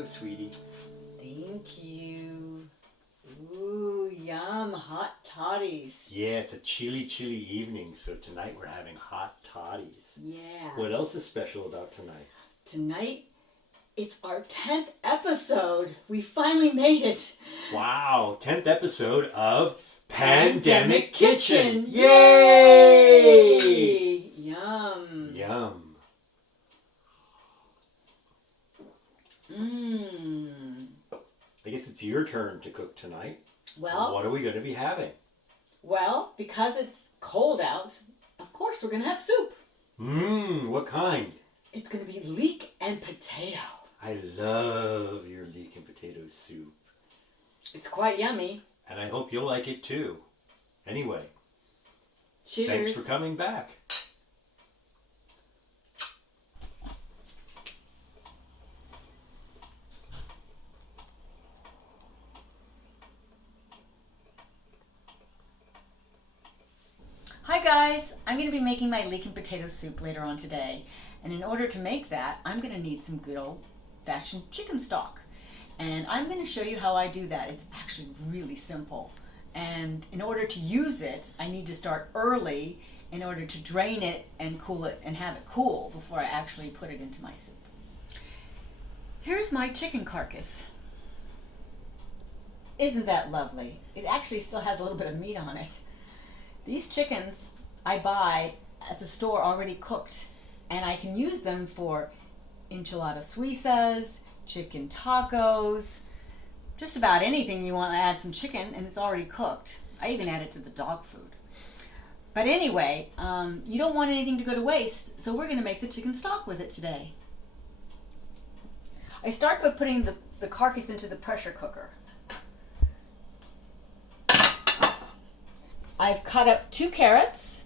potato, sweetie. Thank you. Ooh, yum, hot toddies. Yeah, it's a chilly evening, so tonight we're having hot toddies. Yeah. What else is special about tonight? Tonight, it's our 10th episode. We finally made it. Wow, 10th episode of Pandemic Kitchen. Yay! Yum. Yum. I guess it's your turn to cook tonight. Well, what are we going to be having? Well, because it's cold out, of course we're going to have soup. What kind? It's going to be leek and potato. I love your leek and potato soup. It's quite yummy. And I hope you'll like it too. Anyway, cheers. Thanks for coming back. Hi guys, I'm going to be making my leek and potato soup later on today. And in order to make that, I'm going to need some good old-fashioned chicken stock. And I'm going to show you how I do that. It's actually really simple. And in order to use it, I need to start early in order to drain it and cool it and have it cool before I actually put it into my soup. Here's my chicken carcass. Isn't that lovely? It actually still has a little bit of meat on it. These chickens I buy at the store already cooked, and I can use them for enchilada suizas, chicken tacos, just about anything you want to add some chicken, and it's already cooked. I even add it to the dog food. But anyway, you don't want anything to go to waste, so we're going to make the chicken stock with it today. I start by putting the carcass into the pressure cooker. I've cut up 2 carrots,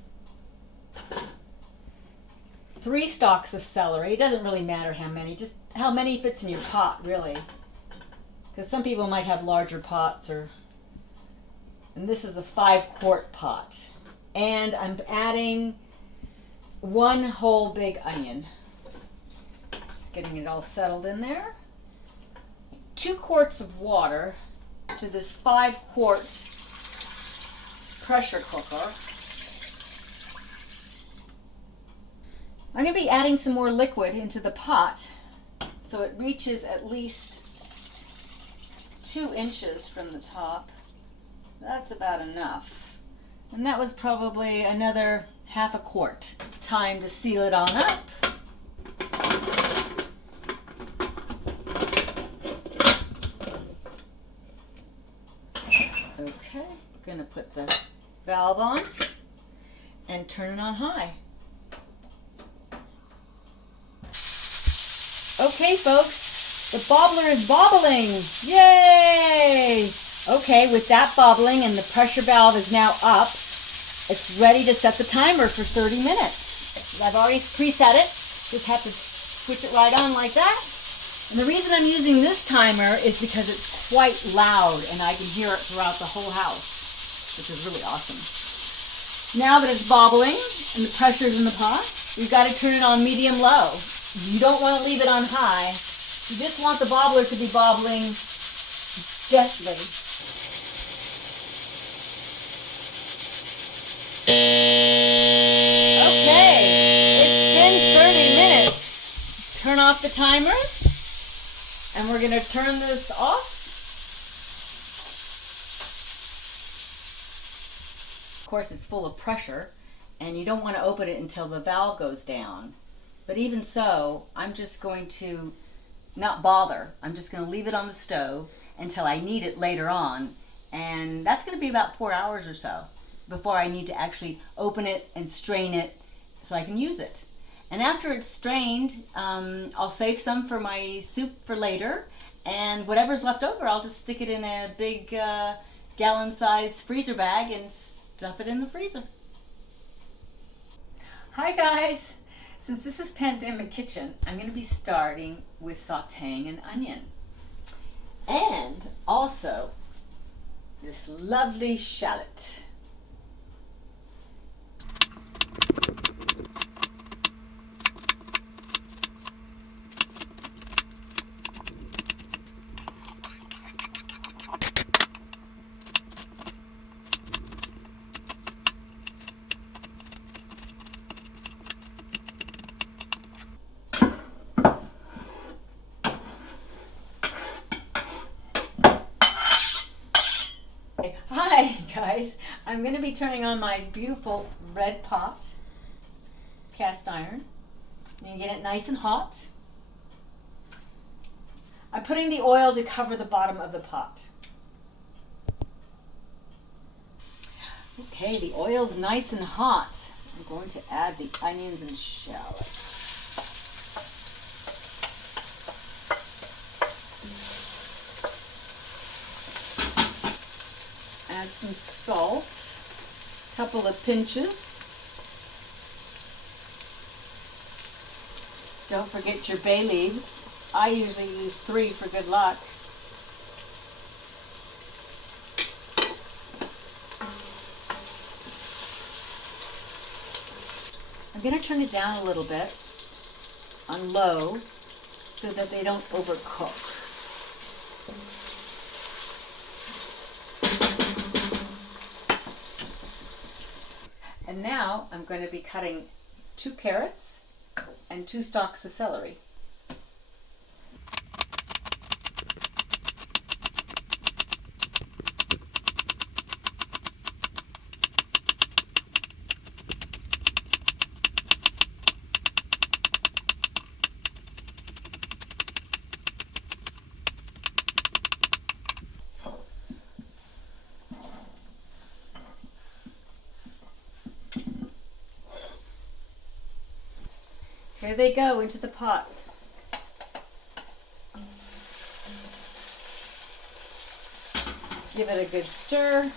3 stalks of celery. It doesn't really matter how many, just how many fits in your pot, really. Because some people might have larger pots, and this is a 5-quart pot. And I'm adding 1 whole big onion. Just getting it all settled in there. 2 quarts of water to this 5-quart pressure cooker. I'm going to be adding some more liquid into the pot so it reaches at least 2 inches from the top. That's about enough. And that was probably another half a quart. Time to seal it on up. Okay, going to put the valve on and turn it on high. Okay folks, the bobbler is bobbling. Yay! Okay, with that bobbling and the pressure valve is now up, it's ready to set the timer for 30 minutes. I've already preset it, just have to switch it right on like that. And the reason I'm using this timer is because it's quite loud and I can hear it throughout the whole house, which is really awesome. Now that it's bobbling and the pressure's in the pot, you've got to turn it on medium-low. You don't want to leave it on high. You just want the bobbler to be bobbling gently. Okay, it's been 30 minutes. Turn off the timer, and we're going to turn this off. Of course, it's full of pressure, and you don't want to open it until the valve goes down. But even so, I'm just going to not bother. I'm just going to leave it on the stove until I need it later on. And that's going to be about 4 hours or so before I need to actually open it and strain it so I can use it. And after it's strained, I'll save some for my soup for later. And whatever's left over, I'll just stick it in a big gallon-sized freezer bag and stuff it in the freezer. Hi guys! Since this is Pandemic Kitchen, I'm going to be starting with sauteing an onion. And also this lovely shallot. guys, I'm going to be turning on my beautiful red pot, cast iron. I'm going to get it nice and hot. I'm putting the oil to cover the bottom of the pot. Okay, the oil's nice and hot. I'm going to add the onions and shallot. Add some salt, a couple of pinches. Don't forget your bay leaves. I usually use 3 for good luck. I'm going to turn it down a little bit on low so that they don't overcook. And now I'm going to be cutting 2 carrots and 2 stalks of celery. Here they go into the pot. Give it a good stir.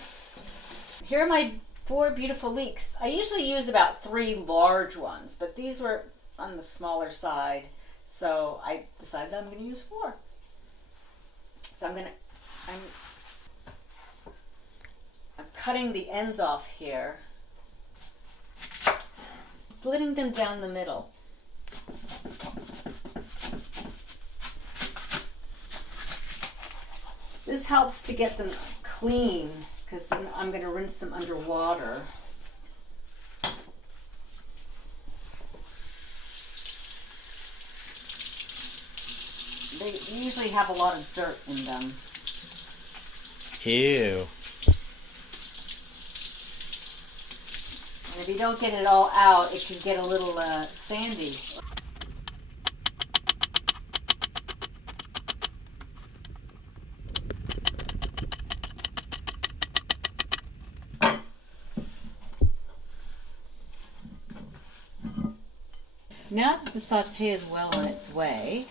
Here are my 4 beautiful leeks. I usually use about 3 large ones, but these were on the smaller side, so I decided I'm going to use 4. So I'm cutting the ends off here, splitting them down the middle. This helps to get them clean because then I'm going to rinse them under water. They usually have a lot of dirt in them. Ew. And if you don't get it all out, it can get a little sandy. Now that the sauté is well on its way,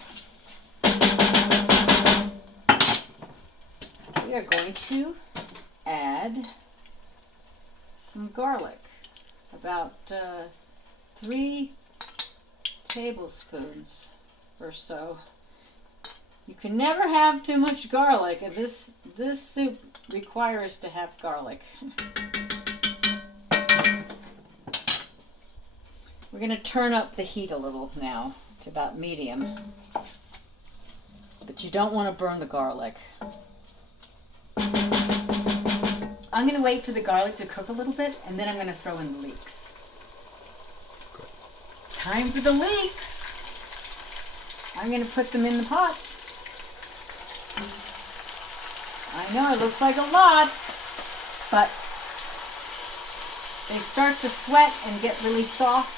we are going to add some garlic, about 3 tablespoons or so. You can never have too much garlic, and this soup requires to have garlic. We're going to turn up the heat a little now to about medium, but you don't want to burn the garlic. I'm going to wait for the garlic to cook a little bit, and then I'm going to throw in the leeks. Time for the leeks. I'm going to put them in the pot. I know it looks like a lot, but they start to sweat and get really soft,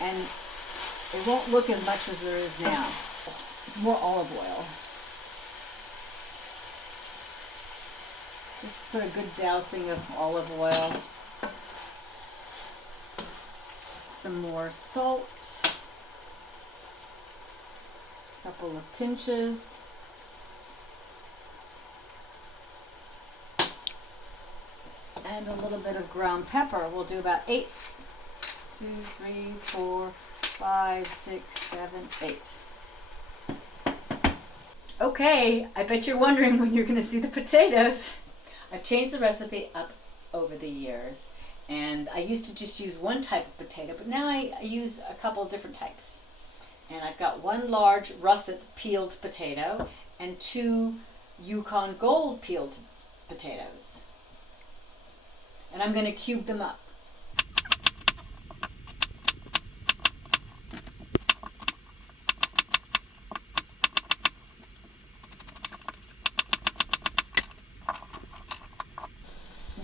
and it won't look as much as there is now. It's more olive oil. Just put a good dousing of olive oil. Some more salt. A couple of pinches. And a little bit of ground pepper. We'll do about 8. 2, 3, 4, 5, 6, 7, 8. Okay, I bet you're wondering when you're going to see the potatoes. I've changed the recipe up over the years, and I used to just use one type of potato, but now I use a couple of different types. And I've got 1 large russet peeled potato and 2 Yukon gold peeled potatoes. And I'm going to cube them up.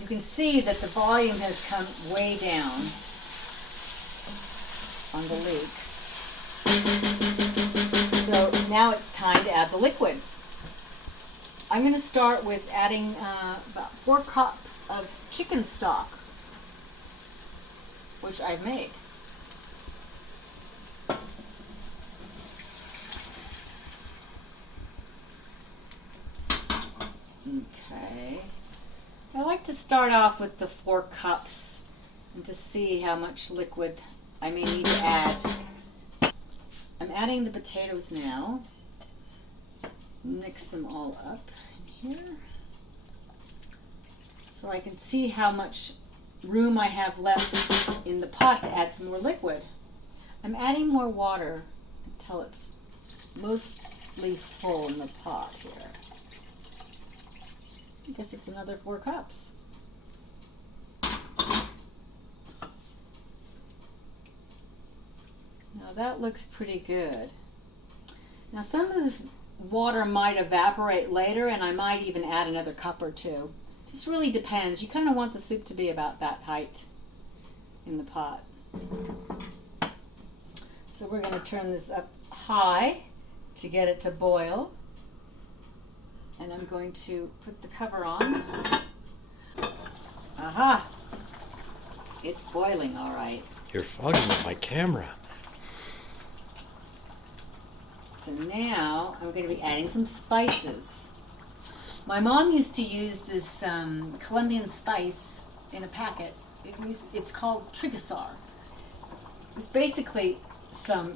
You can see that the volume has come way down on the leeks. So now it's time to add the liquid. I'm going to start with adding about 4 cups of chicken stock, which I've made. Okay. I like to start off with the 4 cups and to see how much liquid I may need to add. I'm adding the potatoes now. Mix them all up in here so I can see how much room I have left in the pot to add some more liquid. I'm adding more water until it's mostly full in the pot here. I guess it's another 4 cups. Now that looks pretty good. Now some of this water might evaporate later, and I might even add another cup or 2. Just really depends. You kind of want the soup to be about that height in the pot. So we're going to turn this up high to get it to boil. And I'm going to put the cover on. Aha! It's boiling all right. You're fogging up my camera. So now I'm going to be adding some spices. My mom used to use this Colombian spice in a packet. It's called trigasar. It's basically some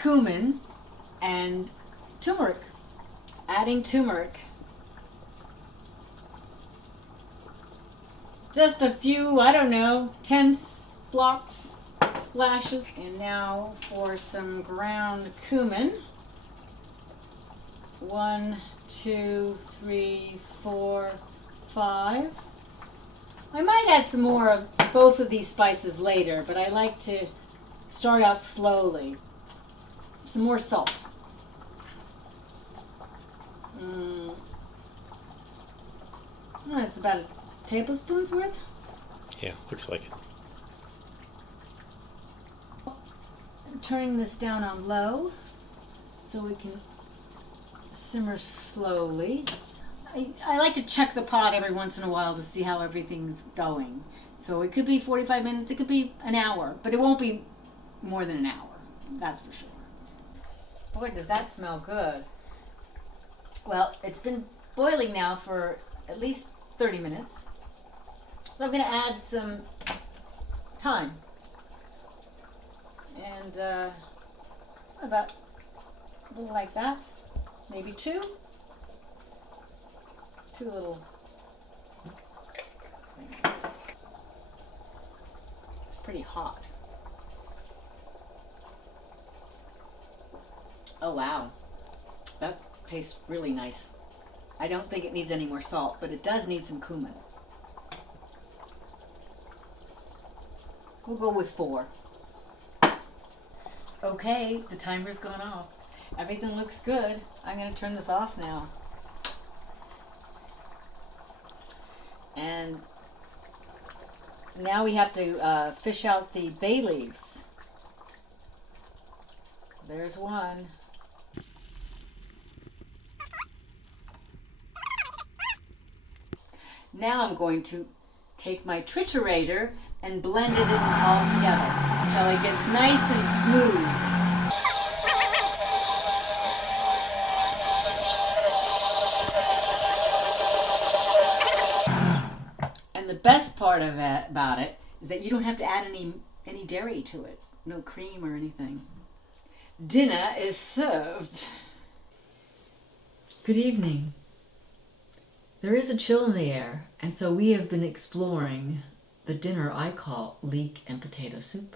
cumin and turmeric. Adding turmeric. Just a few, I don't know, 10 blocks, splashes. And now for some ground cumin. 1, 2, 3, 4, 5. I might add some more of both of these spices later, but I like to start out slowly. Some more salt. That's about a tablespoon's worth. Yeah, looks like it. I'm turning this down on low so we can simmer slowly. I like to check the pot every once in a while to see how everything's going. So it could be 45 minutes, it could be an hour, but it won't be more than an hour, that's for sure. Boy, does that smell good. Well, it's been boiling now for at least 30 minutes. So I'm going to add some thyme. And about a little like that. Maybe 2. 2 little things. It's pretty hot. Oh wow, that tastes really nice. I don't think it needs any more salt, but it does need some cumin. We'll go with 4. Okay, the timer's gone off. Everything looks good. I'm going to turn this off now. And now we have to fish out the bay leaves. There's one. Now I'm going to take my triturator and blend it in all together until it gets nice and smooth. And the best part of it, about it is that you don't have to add any dairy to it. No cream or anything. Dinner is served. Good evening. There is a chill in the air, and so we have been exploring the dinner I call leek and potato soup.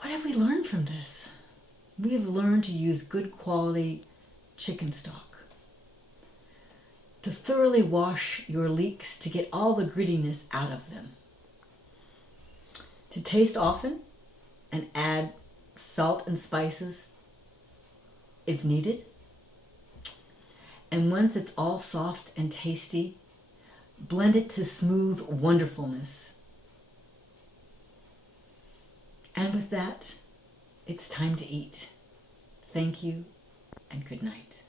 What have we learned from this? We have learned to use good quality chicken stock, to thoroughly wash your leeks to get all the grittiness out of them, to taste often and add salt and spices if needed. And once it's all soft and tasty, Blend it to smooth wonderfulness. And with that, it's time to eat. Thank you and good night.